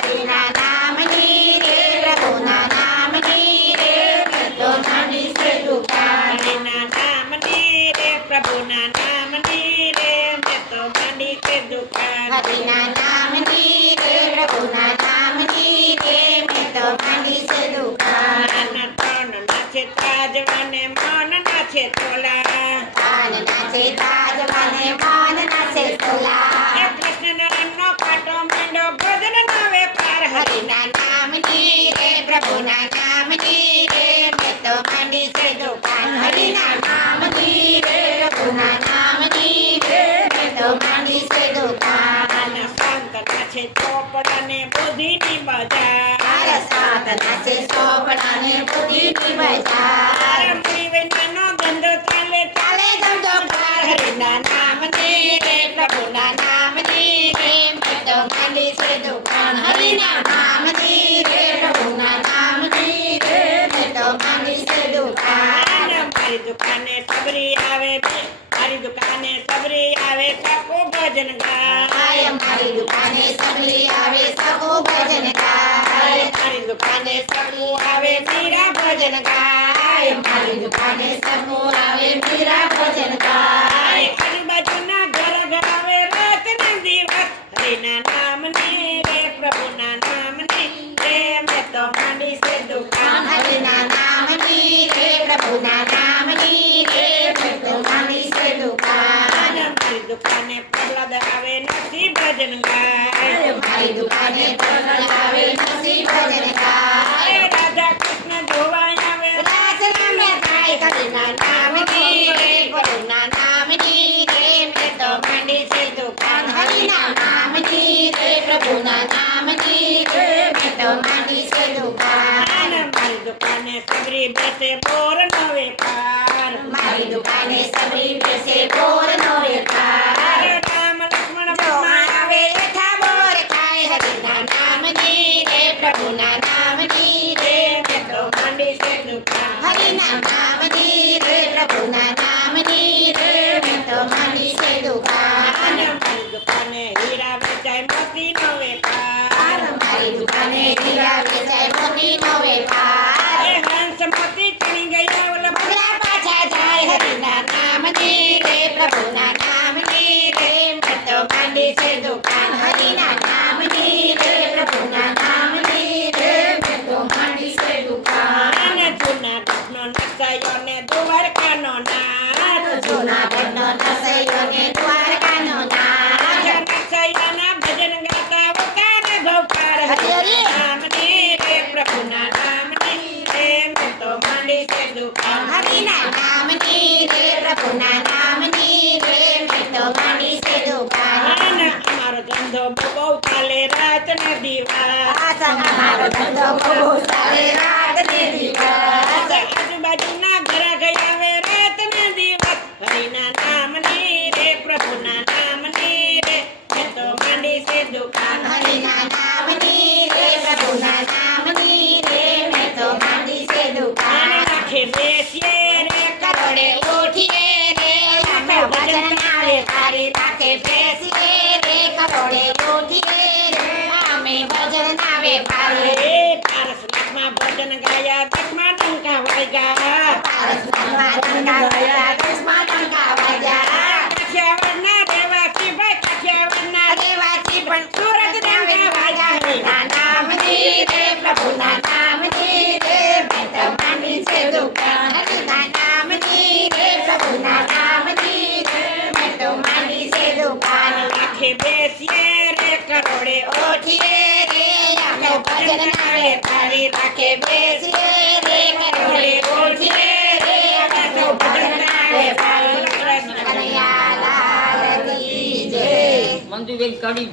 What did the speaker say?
હરિના નામની રે પ્રભુના નામની રે મેં તો માંડી છે દુકાન હરિના નામની રે પ્રભુના નામની રે મેં તો માંડી છે દુકાન હરિના નામની રે પ્રભુના નામની રે મેં તો માંડી છે દુકાન નાના ત્રણ નાચે તાજવાને મન નાચે તોલા તાન નાચે તાજવાને મન નાચે તોલા કૃષ્ણનો કાંટો માંડો ભજન નો વેપાર હરિના નામની રે પ્રભુના નામની રે મેં તો માંડી છે દુકાન હરિના નામની રે પ્રભુના નામની રે મેં તો માંડી છે દુકાન સંત નાચે ચોપડાને બુદ્ધિની બજાર સાત નાચે ચોપડાને બુદ્ધિની બજાર મહિનાનો ધંધો ચાલે ચાલે ધંધો કાર હરિના નામની રે પ્રભુના નામની રે મેં તો માંડી છે દુકાન હરિના નામની રે પ્રભુના નામની રે મેં તો માંડી છે દુકાન મારી દુકાને સબરી આવે મારી દુકાને સબરી આવે સકો ભજન ગાય મારી દુકાને સબરી આવે સકો ભજન ગાય મારી દુકાને સબુ આવે મીરા ભજન ગાય મારી દુકાને સબુ આવે મીરા ભજન ગાય આજુબાજુના ઘર ગાવે રાત ને દિવસ હરિના નામની રે પ્રભુના નામની રે મેં તો માંડી છે દુકાન હરિના નામની રે પ્રભુના નામની રે મેં તો માંડી છે દુકાન મારી દુકાને પ્રહલાદ આવે નથી ભજન ગાય મારી દુકાને પ્રહલાદ આવે નથી ભજન ગાય રાધા કૃષ્ણ જોવા આવે રાસ રમે ગાય હરિના નામની રે પ્રભુના નામની રે મેં તો માંડી છે દુકાન હરિના નામની રે પ્રભુના નામની રે મેં તો માંડી છે દુકાન મારી દુકાને સબરી બેસે બોર નો વેપાર મારી દુકાને સબરી બેસે બોર નો વેપાર રામ લક્ષ્મણ જોવા આવે એઠા બોર ખાય હરિના નામની રે પ્રભુના નામની રે મેં તો માંડી છે દુકાન હરિના નામની રે પ્રભુના નામની રે મેં તો માંડી છે દુકાન મારી દુકાને હીરા વેચાય મોતી નો વેપાર મારી દુકાને હીરા વેચાય મોતી નો વેપાર હંસ મોતી ચણી ગયા ઓલા બગલા પાછા જાય હરિના નામની રે પ્રભુના નામની રે મેં તો માંડી છે દુકાન હરિના નામની રે પ્રભુના નામની રે મેં તો માંડી છે દુકાન જૂનાગઢનો નકશાયો ને દ્વારકાનો નાથ જૂનાગઢનો નસૈયો ને દ્વારકાનો નાથ નકશાયાના ભજન ગાતા વકારે ગોપાર હરિ. નામની રે પ્રભુના નામની રે મેં તો માંડી છે દુકાન હરિના નામની રે પ્રભુના નામની રે મેં તો માંડી છે દુકાન અમારો ધંધો બહુ ચાલે રાત ને દિવસ અમારો ધંધો બહુ ચાલે રાત ને દિવસ આજુબાજુના ઘર ગયા વે રાત ને દિવસ હરિના નામની રે પ્રભુના નામની રે મેં તો માંડી છે દુકાન હરિના નામની રે પ્રભુના નામની રે મેં તો માંડી છે દુકાન આખે બેસીએ રે કરોડે ઉઠીએ રે અમે ભજન આવે તારી રાખે બેસીએ રે કરોડે ઉઠીએ રે અમે ભજન આવે પારે પારસ નાથમાં ભજન ગાયા દસમાં ટંકા વાગ્યા પારસ નાથમાં ટંકા વાગ્યા દસમાં ટંકા વાગ્યા કાઠિયાવાડના રહેવાસી ભાઈ કાઠિયાવાડના દેવાસી પણ સુરત ના વાગ્યા હરિના નામની રે પ્રભુના નામની રે મેં તો માંડી છે દુકાન હરિના નામની રે પ્રભુના નામની રે મેં તો માંડી છે દુકાન આખે બેસીએ રે કરોડે ઉઠીએ રે અમે ભજન આવે તારી રાખે બેસીએ રે કરોડે ઉઠીએ રે અમે તો ભજન આવે તારી કનૈયા લાલ કી જય મંજુબેન કડી